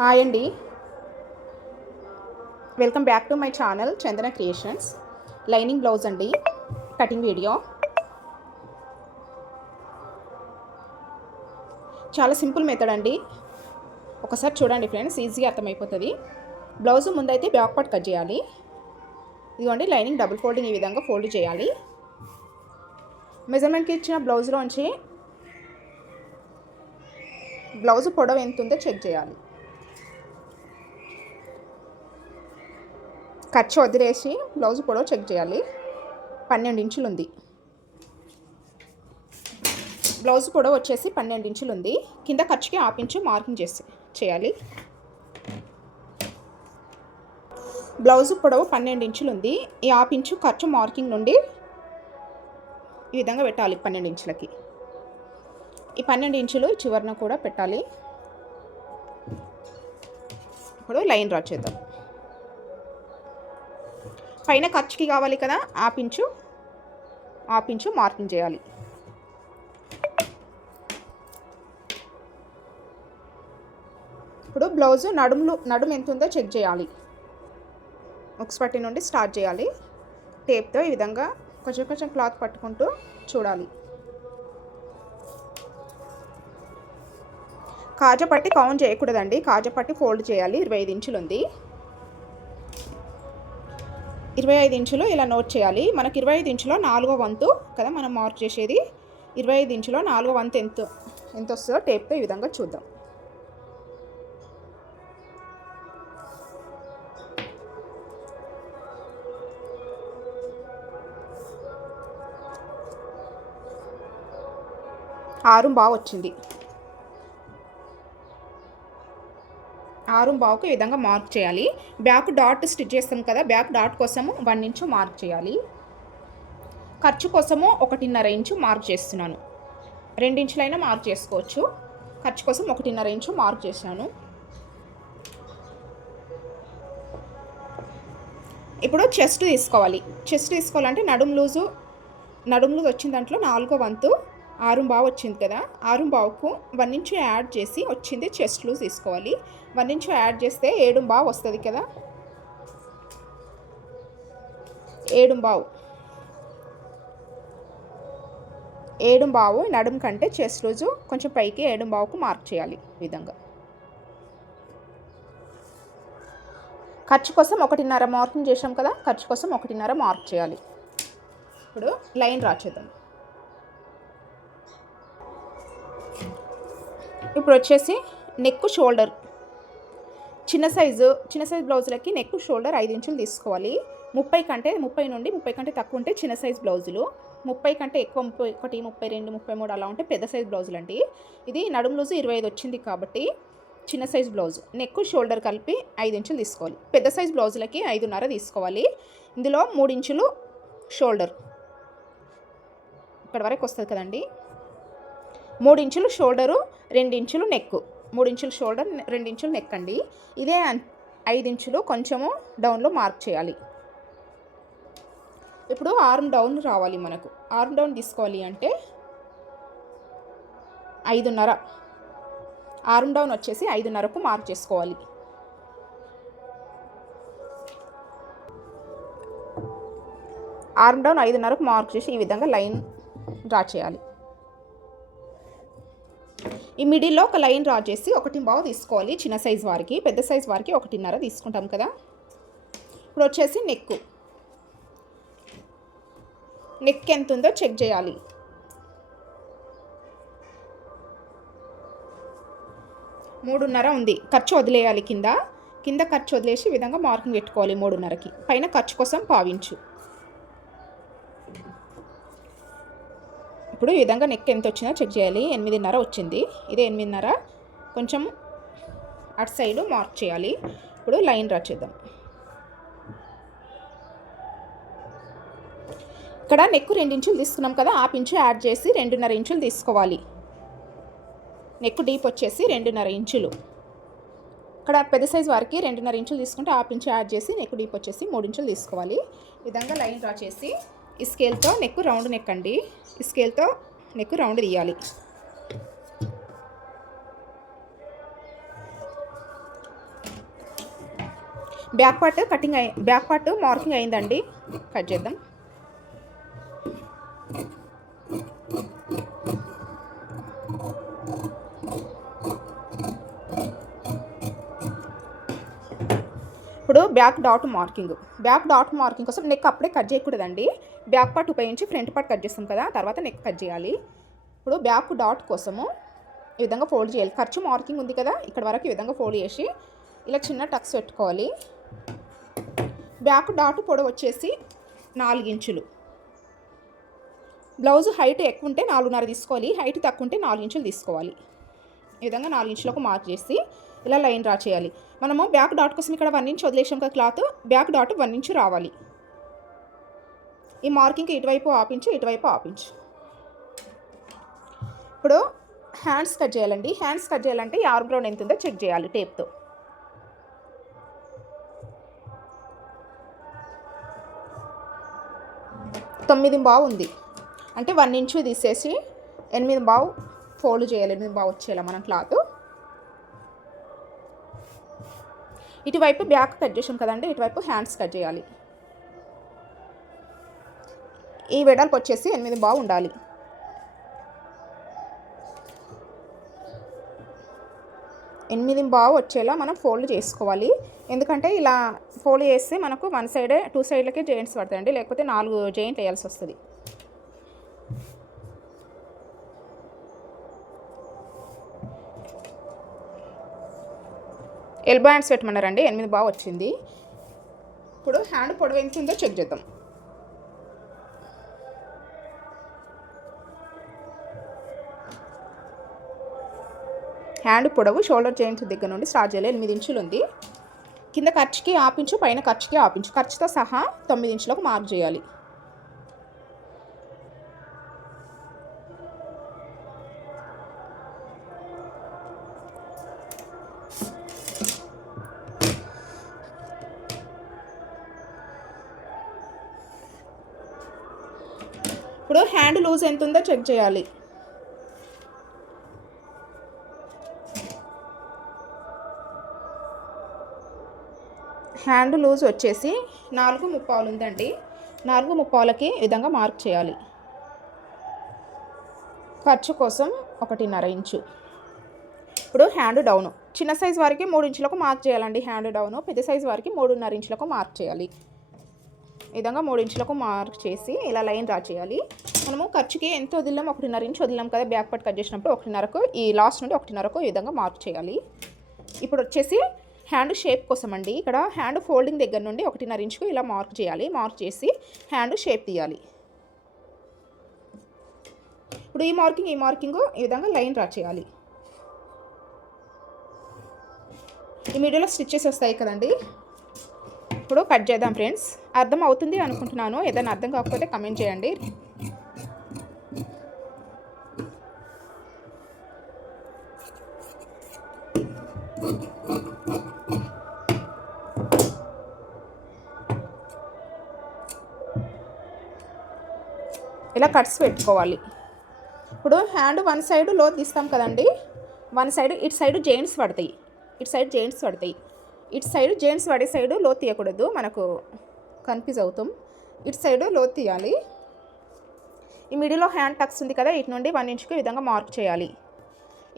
Hi అండి welcome back to my channel Chandana creations lining blouse అండి cutting video చాలా simple method అండి ఒకసారి చూడండి ఫ్రెండ్స్ ఈజీగా అర్థమైపోతుంది బ్లౌజ్ ముందైతే బ్యాక్ పార్ట్ కట్ చేయాలి ఇదిగోండి లైనింగ్ డబుల్ ఫోల్డింగ్ ఈ విధంగా ఫోల్డ్ చేయాలి మెజర్మెంట్కి ఇచ్చిన బ్లౌజ్లోంచి బ్లౌజ్ పొడవు ఎంత ఉందో చెక్ చేయాలి ఖర్చు వదిలేసి బ్లౌజ్ పొడవు చెక్ చేయాలి. పన్నెండు ఇంచులు ఉంది. బ్లౌజ్ పొడవు వచ్చేసి పన్నెండు ఇంచులు ఉంది. కింద ఖర్చుకి హాఫ్ ఇంచు మార్కింగ్ చేసి చేయాలి. బ్లౌజ్ పొడవు పన్నెండు ఇంచులు ఉంది. ఈ హాఫ్ ఇంచు ఖర్చు మార్కింగ్ నుండి ఈ విధంగా పెట్టాలి పన్నెండు ఇంచులకి. ఈ పన్నెండు ఇంచులు చివరన కూడా పెట్టాలి. ఇప్పుడు లైన్ డ్రా చేద్దాం. పైన ఖర్చుకి కావాలి కదా ఆ పించు ఆ పించు మార్కింగ్ చేయాలి. ఇప్పుడు బ్లౌజ్ నడుములు నడుము ఎంత ఉందో చెక్ చేయాలి. పట్టి నుండి స్టార్ట్ చేయాలి. టేప్తో ఈ విధంగా కొంచెం కొంచెం క్లాత్ పట్టుకుంటూ చూడాలి. కాజపట్టి కౌంట్ చేయకూడదండి. కాజపట్టి ఫోల్డ్ చేయాలి. ఇరవై ఐదు ఇంచులు ఉంది. ఇరవై ఐదు ఇంచులు ఇలా నోట్ చేయాలి. మనకి ఇరవై ఐదు ఇంచులో నాలుగో వంతు కదా మనం మార్క్ చేసేది. ఇరవై ఐదు ఇంచులో నాలుగో వంతు ఎంత ఎంత వస్తుందో టేప్తో ఈ విధంగా చూద్దాం. ఆరు బాగా వచ్చింది. ఆరు బావుకు ఈ విధంగా మార్క్ చేయాలి. బ్యాక్ డాట్ స్టిచ్ చేస్తాం కదా బ్యాక్ డాట్ కోసము వన్ ఇంచు మార్క్ చేయాలి. ఖర్చు కోసము ఒకటిన్నర ఇంచు మార్క్ చేస్తున్నాను. రెండించులైనా మార్క్ చేసుకోవచ్చు. ఖర్చు కోసం ఒకటిన్నర ఇంచు మార్క్ చేశాను. ఇప్పుడు చెస్ట్ తీసుకోవాలి. చెస్ట్ తీసుకోవాలంటే నడుము లూజు నడుము లూజ్ వచ్చిన దాంట్లో నాలుగో వంతు ఆరు వచ్చింది కదా ఆరు బావుకు వన్ ఇంచు యాడ్ చేసి వచ్చింది చెస్ట్ లూజ్ తీసుకోవాలి. వన్ ఇంచు యాడ్ చేస్తే ఏడుంబావు వస్తుంది కదా. ఏడుంబావు. ఏడుంబావు నడుం కంటే చెస్ట్ లూజు కొంచెం పైకి ఏడు బావుకు మార్క్ చేయాలి విధంగా. ఖర్చు కోసం ఒకటిన్నర మార్కింగ్ చేసాం కదా ఖర్చు కోసం ఒకటిన్నర మార్క్ చేయాలి. ఇప్పుడు లైన్ రాచేద్దాం ఇప్పుడు వచ్చేసి నెక్ షోల్డర్. చిన్న సైజు చిన్న సైజ్ బ్లౌజులకి నెక్ షోల్డర్ ఐదు ఇంచులు తీసుకోవాలి. ముప్పై కంటే ముప్పై నుండి ముప్పై కంటే తక్కువ ఉంటే చిన్న సైజ్ బ్లౌజులు. ముప్పై కంటే ఎక్కువ ముప్పై ఒకటి ముప్పై రెండు ముప్పై మూడు అలా ఉంటే పెద్ద సైజు బ్లౌజులు అండి ఇది నడుము లూజు ఇరవై ఐదు వచ్చింది కాబట్టి చిన్న సైజు బ్లౌజ్. నెక్ షోల్డర్ కలిపి ఐదు ఇంచులు తీసుకోవాలి. పెద్ద సైజు బ్లౌజులకి ఐదున్నర తీసుకోవాలి. ఇందులో మూడు ఇంచులు షోల్డర్. ఇక్కడ వరకు వస్తుంది కదండి. మూడు ఇంచులు షోల్డరు రెండు ఇంచులు నెక్ మూడు ఇంచులు షోల్డర్ రెండు ఇంచులు నెక్ అండి ఇదే ఐదు ఇంచులు కొంచెము డౌన్లో మార్క్ చేయాలి. ఇప్పుడు ఆర్మ్ డౌన్ రావాలి మనకు. ఆర్మ్ డౌన్ తీసుకోవాలి అంటే ఐదున్నర. ఆర్మ్ డౌన్ వచ్చేసి ఐదున్నరకు మార్క్ చేసుకోవాలి. ఆర్మ్ డౌన్ ఐదున్నరకు మార్క్ చేసి ఈ విధంగా లైన్ డ్రా చేయాలి. ఈ మిడిల్లో ఒక లైన్ డ్రా చేసి ఒకటి బావు తీసుకోవాలి. చిన్న సైజ్ వారికి పెద్ద సైజ్ వారికి ఒకటిన్నర తీసుకుంటాం కదా. ఇప్పుడు వచ్చేసి నెక్ నెక్ ఎంత ఉందో చెక్ చేయాలి. మూడున్నర ఉంది. ఖర్చు వదిలేయాలి కింద. కింద ఖర్చు వదిలేసి విధంగా మార్కింగ్ పెట్టుకోవాలి మూడున్నరకి. పైన ఖర్చు కోసం పావించు. ఇప్పుడు ఈ విధంగా నెక్ ఎంత వచ్చిందో చెక్ చేయాలి. ఎనిమిదిన్నర వచ్చింది. ఇదే ఎనిమిదిన్నర. కొంచెం అటు సైడ్ మార్క్ చేయాలి. ఇప్పుడు లైన్ డ్రా చేద్దాం. ఇక్కడ నెక్ రెండు ఇంచులు తీసుకున్నాం కదా ఆ ఇంచు యాడ్ చేసి రెండున్నర ఇంచులు తీసుకోవాలి. నెక్ డీప్ వచ్చేసి రెండున్నర ఇంచులు. ఇక్కడ పెద్ద సైజ్ వారికి రెండున్నర ఇంచులు తీసుకుంటే ఆ ఇంచు యాడ్ చేసి నెక్ డీప్ వచ్చేసి మూడు ఇంచులు తీసుకోవాలి. విధంగా లైన్ డ్రా చేసి ఈ స్కేల్తో నెక్ రౌండ్ నెక్ అండి ఈ స్కేల్తో నెక్ రౌండ్ తీయాలి. బ్యాక్ పార్ట్ కటింగ్ అయి బ్యాక్ పార్ట్ మార్కింగ్ అయిందండి. కట్ చేద్దాం. Back dot marking. Back dot marking కోసం నెక్ అప్పుడే కట్ చేయకూడదండి. బ్యాక్ పార్ట్ ఉపయోగించి ఫ్రంట్ పార్ట్ కట్ చేస్తాం కదా తర్వాత నెక్ కట్ చేయాలి. ఇప్పుడు బ్యాక్ డాట్ కోసము ఈ విధంగా ఫోల్డ్ చేయాలి. ఖర్చు మార్కింగ్ ఉంది కదా ఇక్కడ వరకు ఈ విధంగా ఫోల్డ్ చేసి ఇలా చిన్న టక్స్ పెట్టుకోవాలి. బ్యాక్ డాట్ పొడవు వచ్చేసి నాలుగు ఇంచులు. బ్లౌజ్ హైట్ ఎక్కువ ఉంటే నాలుగున్నర తీసుకోవాలి హైట్ తక్కువ ఉంటే నాలుగు ఇంచులు తీసుకోవాలి. ఈ విధంగా నాలుగు ఇంచులకు మార్క్ చేసి ఇలా లైన్ డ్రా చేయాలి. మనము బ్యాక్ డాట్ కోసం ఇక్కడ వన్ ఇంచ్ వదిలేసాం కదా cloth back dot one inch రావాలి. ఈ మార్కింగ్కి ఇటువైపు ఆపించు ఇటువైపు ఆపించు ఇప్పుడు హ్యాండ్స్ కట్ చేయాలండి. హ్యాండ్స్ కట్ చేయాలంటే ఈ ఆర్మ్ రౌండ్ ఎంత ఉందో చెక్ చేయాలి టేప్తో. తొమ్మిది బావు ఉంది. అంటే వన్ ఇంచు తీసేసి ఎనిమిది బావు ఫోల్డ్ చేయాలి ఎనిమిది బావు వచ్చేలా మనం క్లాత్. ఇటువైపు బ్యాక్ కట్ చేసాం కదండి ఇటువైపు హ్యాండ్స్ కట్ చేయాలి. ఈ వెడల్పు వచ్చేసి ఎనిమిది బావు ఉండాలి. ఎనిమిది బావు వచ్చేలా మనం ఫోల్డ్ చేసుకోవాలి. ఎందుకంటే ఇలా ఫోల్డ్ చేస్తే మనకు వన్ సైడే టూ సైడ్లకే జాయింట్స్ పడతాయండి లేకపోతే నాలుగు జాయింట్ వేయాల్సి వస్తుంది. ఎల్బో హ్యాండ్స్ పెట్టమన్నారండి. ఎనిమిది బాగా వచ్చింది. ఇప్పుడు హ్యాండ్ పొడవు ఎంత ఉందో చెక్ చేద్దాం. హ్యాండ్ పొడవు షోల్డర్ జాయింట్స్ దగ్గర నుండి స్టార్ట్ చేయాలి. ఎనిమిది ఇంచులు ఉంది. కింద ఖర్చుకి ఆపించు పైన ఖర్చుకి ఆపించు ఖర్చుతో సహా తొమ్మిది ఇంచులకు మార్క్ చేయాలి. ఇప్పుడు హ్యాండ్ లూజ్ ఎంత ఉందో చెక్ చేయాలి. హ్యాండ్ లూజ్ వచ్చేసి నాలుగు ముప్పాలు ఉందండి. నాలుగు ముప్పాలకి విధంగా మార్క్ చేయాలి. ఖర్చు కోసం ఒకటిన్నర ఇంచు. ఇప్పుడు హ్యాండ్ డౌన్. చిన్న సైజ్ వారికి మూడు ఇంచులకు మార్క్ చేయాలండి హ్యాండ్ డౌన్. పెద్ద సైజ్ వారికి మూడున్నర ఇంచులకు మార్క్ చేయాలి. విధంగా మూడు ఇంచులకు మార్క్ చేసి ఇలా లైన్ డ్రా చేయాలి. మనము ఖర్చుకి ఎంత వదిలాం ఒకటిన్నర ఇంచు వదిలాం కదా బ్యాక్ పార్ట్ కట్ చేసినప్పుడు ఒకటిన్నరకు ఈ లాస్ట్ నుండి ఒకటిన్నరకు ఈ విధంగా మార్క్ చేయాలి. ఇప్పుడు వచ్చేసి హ్యాండ్ షేప్ కోసం అండి ఇక్కడ హ్యాండ్ ఫోల్డింగ్ దగ్గర నుండి ఒకటిన్నర ఇంచుకు ఇలా మార్క్ చేయాలి. మార్క్ చేసి హ్యాండ్ షేప్ తీయాలి. ఇప్పుడు ఈ మార్కింగ్ ఈ మార్కింగ్ ఈ విధంగా లైన్ డ్రా చేయాలి. ఈ మీడియోలో స్టిచ్చెస్ వస్తాయి కదండి. ఇప్పుడు కట్ చేద్దాం ఫ్రెండ్స్. అర్థం అవుతుంది అనుకుంటున్నాను. ఏదైనా అర్థం కాకపోతే కమెంట్ చేయండి. ఇలా కట్స్ పెట్టుకోవాలి. ఇప్పుడు హ్యాండ్ వన్ సైడ్లో తీస్తాం కదండి. వన్ సైడ్ ఇటు సైడ్ జెయింట్స్ పడతాయి. ఇటు సైడ్ జెయింట్స్ పడతాయి. ఇటు సైడ్ జెంట్స్ పడే సైడు లో తీయకూడదు. మనకు కన్ఫ్యూజ్ అవుతాం. ఇటు సైడ్లో తీయాలి. ఈ మిడిల్లో హ్యాండ్ టక్స్ ఉంది కదా ఇటు నుండి వన్ ఇంచ్కి ఈ విధంగా మార్క్ చేయాలి.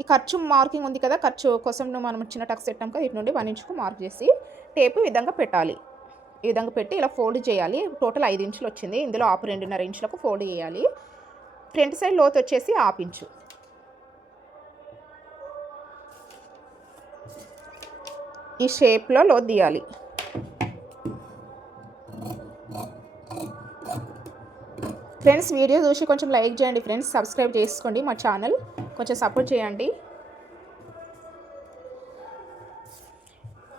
ఈ ఖర్చు మార్కింగ్ ఉంది కదా ఖర్చు కోసం మనం చిన్న టక్స్ పెట్టాం కదా ఇటు నుండి వన్ ఇంచుకు మార్క్ చేసి టేపు ఈ విధంగా పెట్టాలి. ఈ విధంగా పెట్టి ఇలా ఫోల్డ్ చేయాలి. టోటల్ ఐదు ఇంచులు వచ్చింది. ఇందులో ఆపు రెండున్నర ఇంచులకు ఫోల్డ్ చేయాలి. ఫ్రంట్ సైడ్ లోతు వచ్చేసి ఆపించు ఇంచు. ఈ షేప్లో లోతు తీయాలి ఫ్రెండ్స్ వీడియో చూసి కొంచెం లైక్ చేయండి ఫ్రెండ్స్. సబ్స్క్రైబ్ చేసుకోండి మా ఛానల్. కొంచెం సపోర్ట్ చేయండి.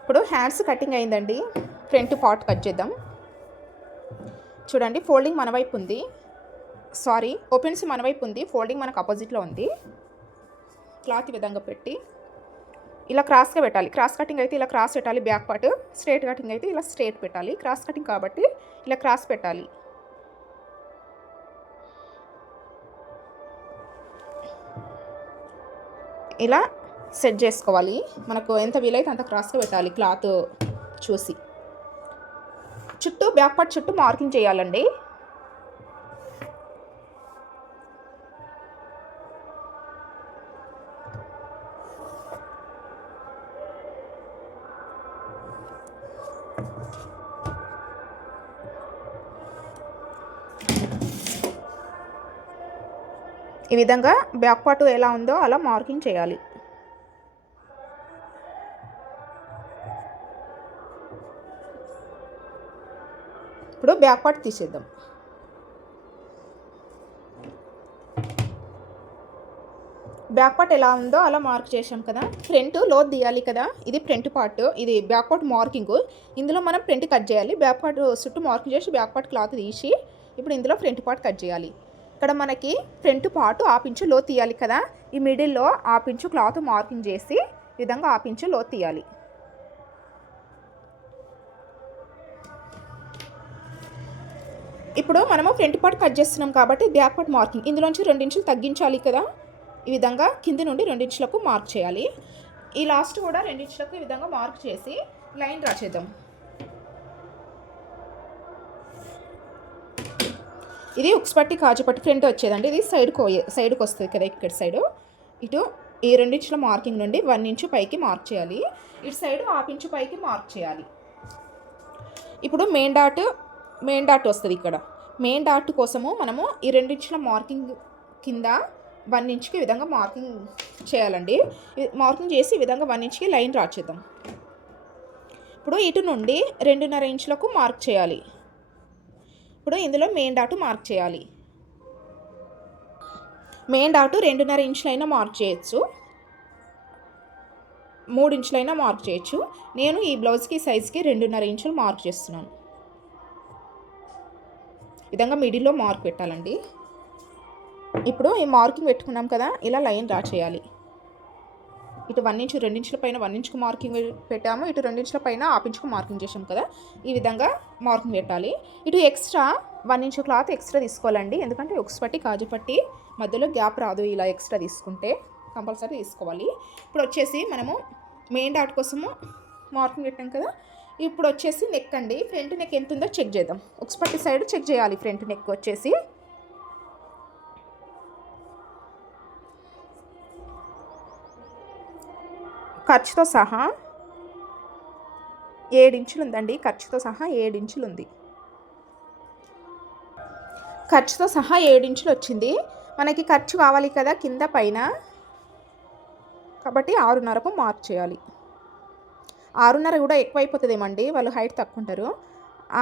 ఇప్పుడు హ్యాండ్స్ కటింగ్ అయిందండి. ఫ్రంట్ పార్ట్ కట్ చేద్దాం. చూడండి ఫోల్డింగ్ మన వైపు ఉంది. సారీ ఓపెన్స్ మన వైపు ఉంది. ఫోల్డింగ్ మనకు అపోజిట్లో ఉంది. క్లాత్ విధంగా పెట్టి ఇలా క్రాస్గా పెట్టాలి. క్రాస్ కటింగ్ అయితే ఇలా క్రాస్ పెట్టాలి. బ్యాక్ పార్ట్ స్ట్రేట్ కటింగ్ అయితే ఇలా స్ట్రేట్ పెట్టాలి. క్రాస్ కటింగ్ కాబట్టి ఇలా క్రాస్ పెట్టాలి. ఇలా సెట్ చేసుకోవాలి. మనకు ఎంత వీలైతే అంత క్రాస్గా పెట్టాలి క్లాత్ చూసి. చుట్టూ బ్యాక్ పార్ట్ చుట్టూ మార్కింగ్ చేయాలండి. ఈ విధంగా బ్యాక్ పార్ట్ ఎలా ఉందో అలా మార్కింగ్ చేయాలి. ఇప్పుడు బ్యాక్ పార్ట్ తీసేద్దాం. బ్యాక్ పార్ట్ ఎలా ఉందో అలా మార్క్ చేసాం కదా. ఫ్రంట్లో తీయాలి కదా. ఇది ఫ్రంట్ పార్ట్. ఇది బ్యాక్ పార్ట్ మార్కింగ్. ఇందులో మనం ఫ్రంట్ కట్ చేయాలి. బ్యాక్ పార్ట్ చుట్టూ మార్కింగ్ చేసి బ్యాక్ పార్ట్ క్లాత్ తీసి ఇప్పుడు ఇందులో ఫ్రంట్ పార్ట్ కట్ చేయాలి. ఇక్కడ మనకి ఫ్రంట్ పార్ట్ ఆపించు లో తీయాలి కదా. ఈ మిడిల్లో ఆపించు క్లాత్ మార్కింగ్ చేసి ఈ విధంగా ఆపించు లో తీయాలి. ఇప్పుడు మనము ఫ్రంట్ పార్ట్ కట్ చేస్తున్నాం కాబట్టి బ్యాక్ పార్ట్ మార్కింగ్. ఇందులోంచి రెండించులు తగ్గించాలి కదా. ఈ విధంగా కింది నుండి రెండించులకు మార్క్ చేయాలి. ఈ లాస్ట్ కూడా రెండించులకు ఈ విధంగా మార్క్ చేసి లైన్ డ్రా చేద్దాం. ఇది ఉక్స్పట్టి కాజుపట్టి ఫ్రంట్ వచ్చేదండి. ఇది సైడ్కి సైడ్కి వస్తుంది కదా ఇక్కడ సైడు. ఇటు ఈ రెండించుల మార్కింగ్ నుండి వన్ ఇంచు పైకి మార్క్ చేయాలి. ఇటు సైడ్ హాఫ్ ఇంచు పైకి మార్క్ చేయాలి. ఇప్పుడు మెయిన్ డాట్ మెయిన్ డాట్ వస్తుంది ఇక్కడ. మెయిన్ డాట్ కోసము మనము ఈ రెండించుల మార్కింగ్ కింద వన్ ఇంచ్కి విధంగా మార్కింగ్ చేయాలండి. మార్కింగ్ చేసి ఈ విధంగా వన్ ఇంచ్కి లైన్ రాచేద్దాం ఇప్పుడు ఇటు నుండి రెండున్నర ఇంచులకు మార్క్ చేయాలి. ఇప్పుడు ఇందులో మెయిన్ డాట్ మార్క్ చేయాలి. మెయిన్ డాట్ రెండున్నర ఇంచులైనా మార్క్ చేయొచ్చు. మూడు ఇంచులైనా మార్క్ చేయొచ్చు. నేను ఈ బ్లౌజ్కి సైజ్కి రెండున్నర ఇంచులు మార్క్ చేస్తున్నాను. విధంగా మిడిల్లో మార్క్ పెట్టాలండి. ఇప్పుడు ఈ మార్కింగ్ పెట్టుకున్నాం కదా ఇలా లైన్ డ్రా చేయాలి. ఇటు వన్ ఇంచు రెండించుల పైన వన్ ఇంచుకు మార్కింగ్ పెట్టాము. ఇటు రెండించుల పైన హాఫ్ ఇంచుకు మార్కింగ్ చేసాం కదా ఈ విధంగా మార్కింగ్ పెట్టాలి. ఇటు extra one inch cloth extra తీసుకోవాలండి. ఎందుకంటే ఒక్స్ పట్టి కాజు పట్టి మధ్యలో గ్యాప్ రాదు ఇలా ఎక్స్ట్రా తీసుకుంటే కంపల్సరీ తీసుకోవాలి. ఇప్పుడు వచ్చేసి మనము మెయిన్ డాట్ కోసము మార్కింగ్ పెట్టాం కదా ఇప్పుడు వచ్చేసి నెక్ అండి. ఫ్రంట్ నెక్ ఎంత ఉందో చెక్ చేద్దాం. ఉక్స్ పట్టి సైడ్ చెక్ చేయాలి ఫ్రంట్ నెక్ వచ్చేసి. ఖర్చుతో సహా ఏడించులు ఉందండి ఖర్చుతో సహా ఏడించులు ఉంది ఖర్చుతో సహా ఏడించులు వచ్చింది మనకి ఖర్చు కావాలి కదా కింద పైన. కాబట్టి ఆరున్నరకు మార్క్ చేయాలి. ఆరున్నర కూడా ఎక్కువైపోతుందేమండి. వాళ్ళు హైట్ తక్కువ ఉంటారు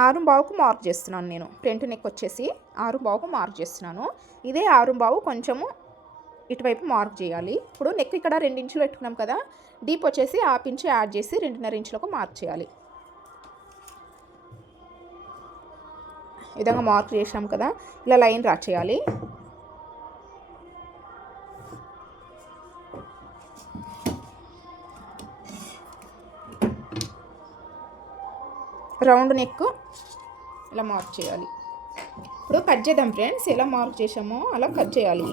ఆరు బావుకు మార్క్ చేస్తున్నాను నేను. ఫ్రంట్ నెక్ వచ్చేసి ఆరు బావుకు మార్క్ చేస్తున్నాను. ఇదే ఆరు బావు కొంచెము ఇటువైపు మార్క్ చేయాలి. ఇప్పుడు నెక్ ఇక్కడ రెండించులు పెట్టుకున్నాం కదా డీప్ వచ్చేసి హాఫ్ ఇంచ్ యాడ్ చేసి రెండున్నర ఇంచులకు మార్క్ చేయాలి. విధంగా మార్క్ చేసాం కదా ఇలా లైన్ డ్రా చేయాలి. రౌండ్ నెక్ ఇలా మార్క్ చేయాలి. ఇప్పుడు కట్ చేద్దాం ఫ్రెండ్స్. ఎలా మార్క్ చేసామో అలా కట్ చేయాలి.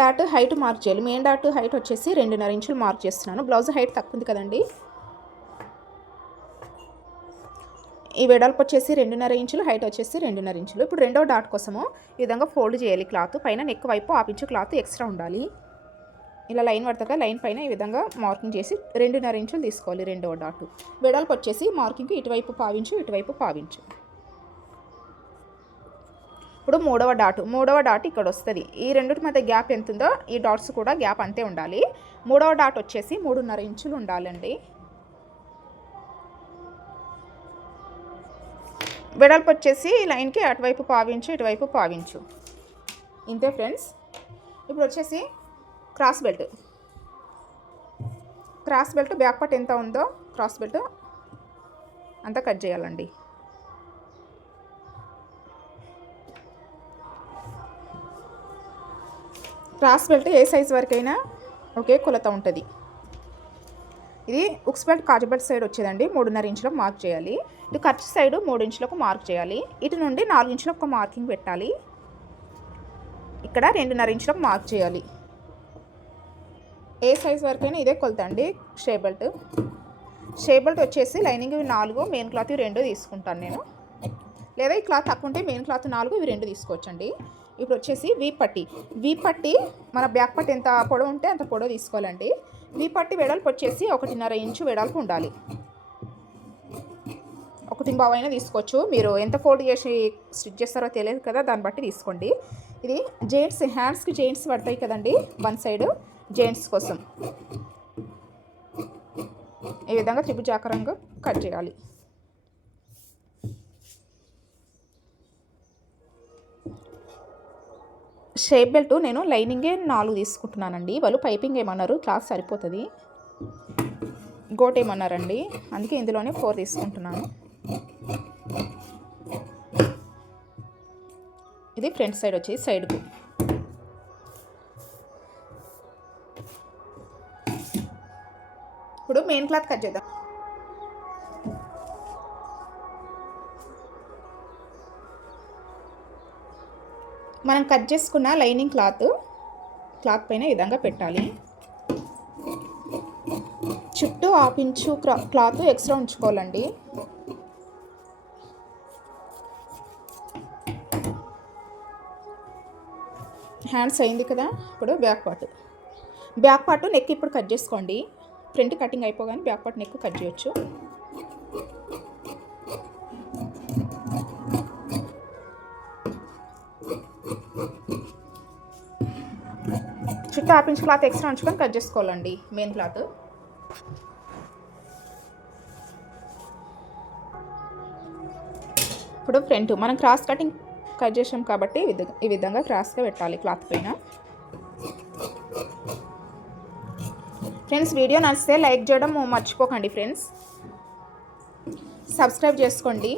డాట్ హైట్ మార్క్ చేయాలి. మెయిన్ డాట్ హైట్ వచ్చేసి రెండున్నర ఇంచులు మార్క్ చేస్తున్నాను. బ్లౌజ్ హైట్ తక్కువ ఉంది కదండి. ఈ వెడల్పు వచ్చేసి రెండున్నర ఇంచులు హైట్ వచ్చేసి రెండున్నర ఇంచులు. ఇప్పుడు రెండో డాట్ కోసము ఈ విధంగా ఫోల్డ్ చేయాలి క్లాత్. పైన నెక్ వైపు ఆపించు క్లాత్ ఎక్స్ట్రా ఉండాలి. ఇలా లైన్ పడతాక లైన్ పైన ఈ విధంగా మార్కింగ్ చేసి రెండున్నర ఇంచులు తీసుకోవాలి రెండో డాట్. వెడల్పు వచ్చేసి మార్కింగ్ ఇటువైపు పావించు ఇటువైపు పావించు. ఇప్పుడు మూడవ డాట్ మూడవ డాట్ ఇక్కడ వస్తుంది ఈ రెండింటి మధ్య గ్యాప్ ఎంత ఉందో ఈ డాట్స్ కూడా గ్యాప్ అంతే ఉండాలి. మూడవ డాట్ వచ్చేసి మూడున్నర ఇంచులు ఉండాలండి. వెడల్పు వచ్చేసి లైన్కి అటువైపు పావించు ఇటువైపు పావించు. ఇంతే ఫ్రెండ్స్ ఇప్పుడు వచ్చేసి cross belt cross belt back part ఎంత ఉందో క్రాస్ బెల్ట్ అంతా కట్ చేయాలండి. క్రాస్ బెల్ట్ ఏ సైజ్ వరకైనా ఒకే కొలత ఉంటుంది. ఇది ఉక్స్ బెల్ట్ కాజు బెల్ట్ సైడ్ వచ్చేదండి. మూడున్నర ఇంచులకు మార్క్ చేయాలి. ఇటు ఖర్చు సైడ్ మూడు ఇంచులకు మార్క్ చేయాలి. ఇటు నుండి నాలుగు ఇంచులకు ఒక మార్కింగ్ పెట్టాలి. ఇక్కడ రెండున్నర ఇంచులకు మార్క్ చేయాలి. ఏ సైజ్ వరకైనా ఇదే కొలత అండి. షే బెల్ట్. షే బెల్ట్ వచ్చేసి లైనింగ్ నాలుగు మెయిన్ క్లాత్ రెండు తీసుకుంటాను నేను. లేదా ఈ క్లాత్ తక్కువ ఉంటే మెయిన్ క్లాత్ నాలుగు ఇవి రెండు తీసుకోవచ్చండి. ఇప్పుడు వచ్చేసి వీ పట్టి. వీ పట్టి మన బ్యాక్ పట్టి ఎంత పొడవు ఉంటే అంత పొడవు తీసుకోవాలండి. వీ పట్టి వెడల్పు వచ్చేసి ఒకటిన్నర ఇంచు వెడల్పు ఉండాలి. ఒకటి బావైనా తీసుకోవచ్చు. మీరు ఎంత ఫోల్డ్ చేసి స్టిచ్ చేస్తారో తెలియదు కదా దాన్ని బట్టి తీసుకోండి. ఇది జెంట్స్ హ్యాండ్స్కి జెంట్స్ పడతాయి కదండి వన్ సైడ్ జెంట్స్ కోసం. ఈ విధంగా త్రిభుజాకారంగా కట్ చేయాలి. షేప్ బెల్ట్ నేను లైనింగే నాలుగు తీసుకుంటున్నానండి. వాళ్ళు పైపింగ్ ఏమన్నారు? క్లాత్ సరిపోతుంది. గోట్ ఏమన్నారండి? అందుకే ఇందులోనే ఫోర్ తీసుకుంటున్నాను. ఇది ఫ్రంట్ సైడ్ వచ్చి సైడ్కు. ఇప్పుడు మెయిన్ క్లాత్ కట్ చేద్దాం. మనం కట్ చేసుకున్న లైనింగ్ క్లాత్ క్లాత్ పైన ఈ విధంగా పెట్టాలి. చుట్టూ హాఫ్ ఇంచు క్లాత్ ఎక్స్ట్రా ఉంచుకోవాలండి. హ్యాండ్స్ అయింది కదా ఇప్పుడు back part. Back part neck ఇప్పుడు కట్ చేసుకోండి. ఫ్రంట్ కటింగ్ అయిపోగానే బ్యాక్ పార్ట్ నెక్ కట్ చేయొచ్చు. చుట్టూ హాఫ్ ఇంచ్ క్లాత్ ఎక్స్ట్రా ఉంచుకొని కట్ చేసుకోవాలండి మెయిన్ క్లాత్. ఇప్పుడు ఫ్రంట్ మనం క్రాస్ కటింగ్ కట్ చేసాం కాబట్టి ఈ విధంగా- ఈ విధంగా క్రాస్గా పెట్టాలి క్లాత్ పైన. ఫ్రెండ్స్ వీడియో నచ్చితే లైక్ చేయడం మర్చిపోకండి ఫ్రెండ్స్. సబ్స్క్రైబ్ చేసుకోండి.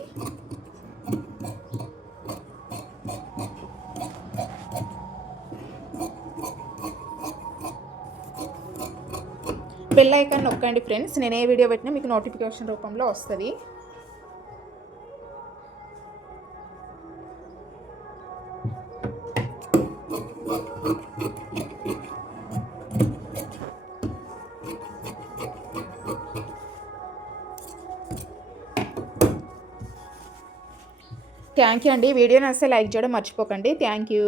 బెల్ ఐకాన్ నొక్కండి ఫ్రెండ్స్ నేను ఏ వీడియో పెట్టినా మీకు నోటిఫికేషన్ రూపంలో వస్తుంది. థ్యాంక్ యూ అండి. వీడియోని అసలు లైక్ చేయడం మర్చిపోకండి. Thank you